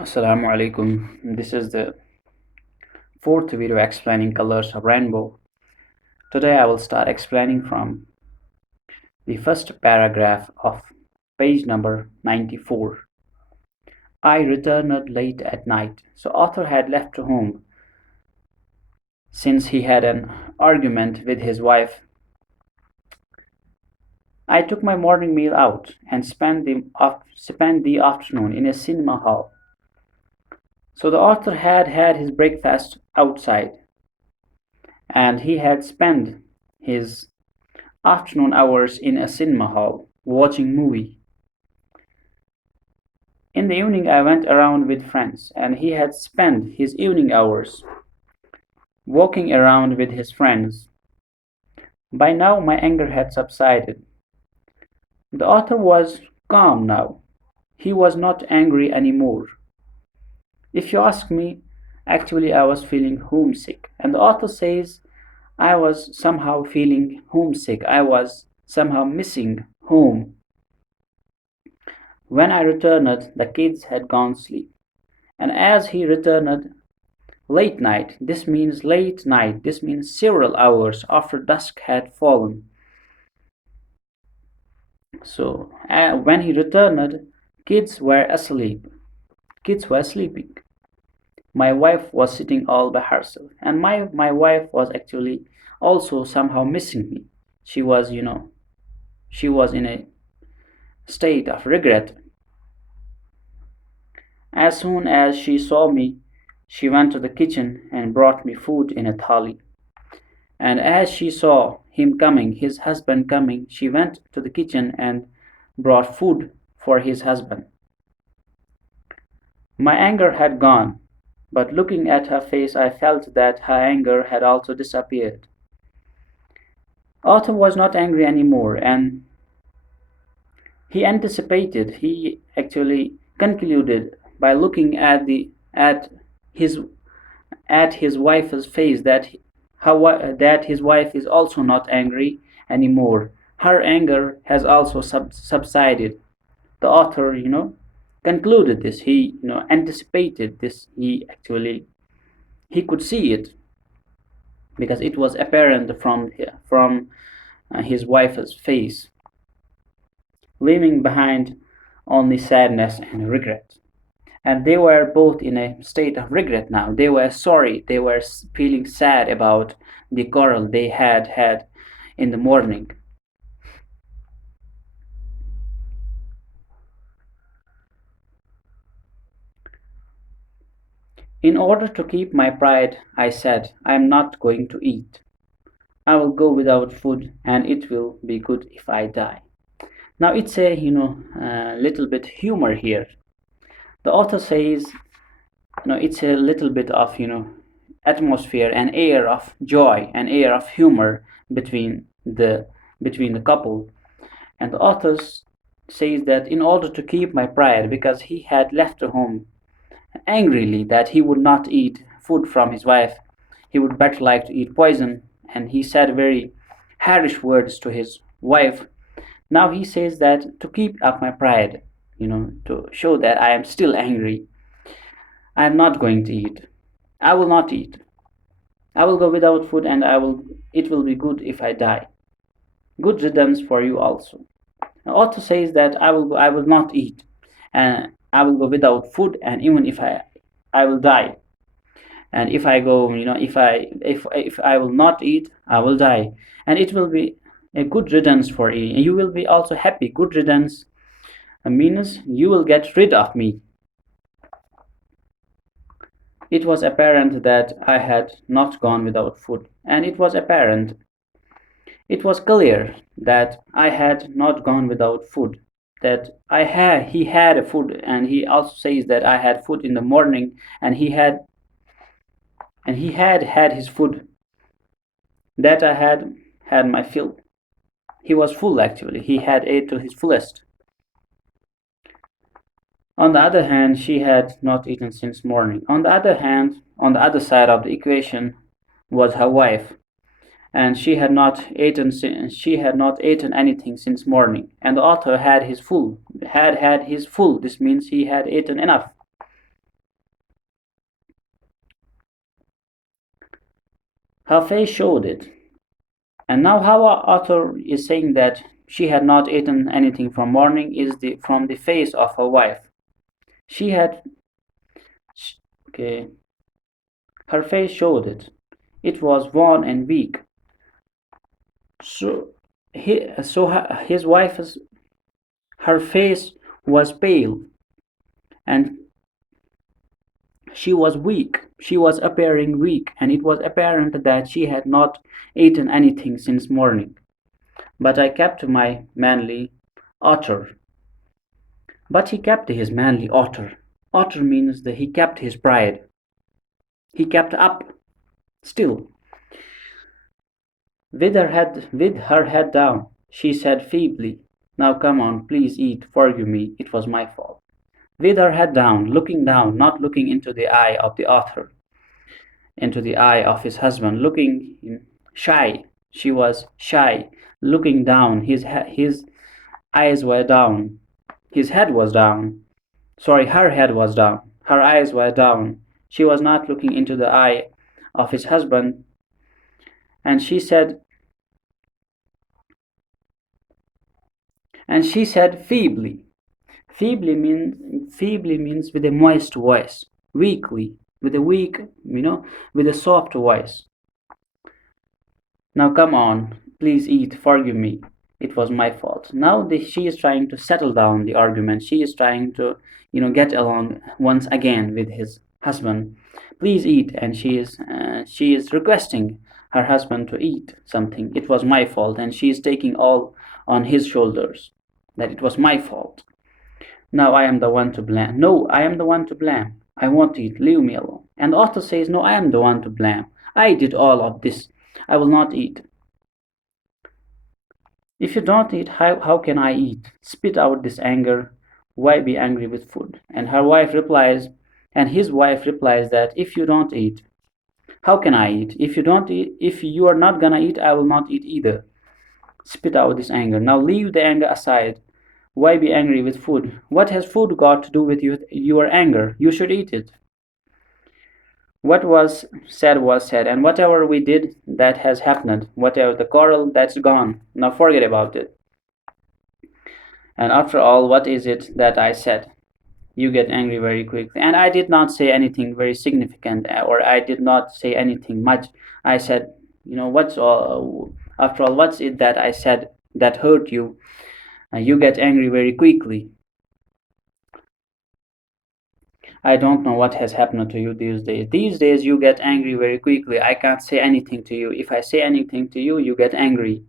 Assalamu alaikum. This is the fourth video explaining colors of rainbow. Today I will start explaining from the first paragraph of page number 94. I returned late at night. So author had left home since he had an argument with his wife. I took my morning meal out and spent the afternoon in a cinema hall. So the author had had his breakfast outside and he had spent his afternoon hours in a cinema hall watching movie. In the evening I went around with friends and he had spent his evening hours walking around with his friends. By now my anger had subsided. The author was calm now. He was not angry anymore. If you ask me, actually I was feeling homesick. And the author says I was somehow feeling homesick. I was somehow missing home. When I returned, the kids had gone to sleep. And as he returned, late night, this means several hours after dusk had fallen. So when he returned, kids were asleep. Kids were sleeping. My wife was sitting all by herself, and my wife was actually also somehow missing me. She was, she was in a state of regret. As soon as she saw me, she went to the kitchen and brought me food in a thali. And as she saw him coming, his husband coming, she went to the kitchen and brought food for his husband. My anger had gone, but looking at her face, I felt that her anger had also disappeared. Arthur was not angry anymore, and he actually concluded by looking at his wife's face that his wife is also not angry anymore. Her anger has also subsided. The author, concluded this. He, anticipated this. He could see it because it was apparent from his wife's face, leaving behind only sadness and regret. And they were both in a state of regret now. They were sorry. They were feeling sad about the quarrel they had had in the morning. In order to keep my pride, I said, I am not going to eat. I will go without food, and it will be good if I die. Now it's a little bit humor here. The author says, it's a little bit of atmosphere, an air of joy, an air of humor between the couple. And the author says that in order to keep my pride, because he had left home angrily that he would not eat food from his wife, he would better like to eat poison, and he said very harsh words to his wife. Now he says that to keep up my pride, to show that I am still angry, I am not going to eat. I will not eat. I will go without food, and it will be good if I die. Good riddance for you also. The author says that I will not eat, and I will go without food, and even if I will die. And if I go, if I will not eat, I will die, and it will be a good riddance for you. And you will be also happy. Good riddance means you will get rid of me. It was apparent that I had not gone without food, and it was clear that I had not gone without food, that he had a food, and he also says that I had food in the morning, and he had had his food, that I had had my fill. He was full actually, he had ate to his fullest. On the other hand, she had not eaten since morning. On the other hand, on the other side of the equation was her wife, and she had not eaten anything since morning. And the author had had his full. This means he had eaten enough. Her face showed it. And now how our author is saying that she had not eaten anything from morning is from the face of her wife. She had, okay, her face showed it. It was worn and weak. So, his wife's her face was pale and she was weak. She was appearing weak, and it was apparent that she had not eaten anything since morning. But I kept my manly otter. But he kept his manly otter. Otter means that he kept his pride. He kept up still. With her head down, she said feebly, "Now come on, please eat, forgive me, it was my fault." With her head down, not looking into the eye of the author, into the eye of his husband, looking shy. She was shy, looking down. His eyes were down. His head was down. Sorry, her head was down. Her eyes were down. She was not looking into the eye of his husband, and she said feebly. Feebly means with a moist voice, weakly, with a weak, with a soft voice. "Now come on, please eat, forgive me. It was my fault." Now she is trying to settle down the argument. She is trying to, get along once again with his husband. "Please eat," and she is requesting her husband to eat something. "It was my fault," and she is taking all on his shoulders. That it was my fault. Now I am the one to blame. No, I am the one to blame. I won't eat. Leave me alone. And the author says, "No, I am the one to blame. I did all of this. I will not eat." "If you don't eat, how can I eat? Spit out this anger. Why be angry with food?" And his wife replies that, "If you don't eat, how can I eat? If you don't eat, if you are not gonna eat, I will not eat either. Spit out this anger. Now leave the anger aside. Why be angry with food? What has food got to do with your anger? You should eat it. What was said, and whatever we did, that has happened. Whatever the quarrel, that's gone. Now forget about it. And after all, what is it that I said? You get angry very quickly." And I did not say anything very significant, or I did not say anything much. I said, after all, what's it that I said that hurt you? You get angry very quickly. I don't know what has happened to you these days. These days you get angry very quickly. I can't say anything to you. If I say anything to you, you get angry.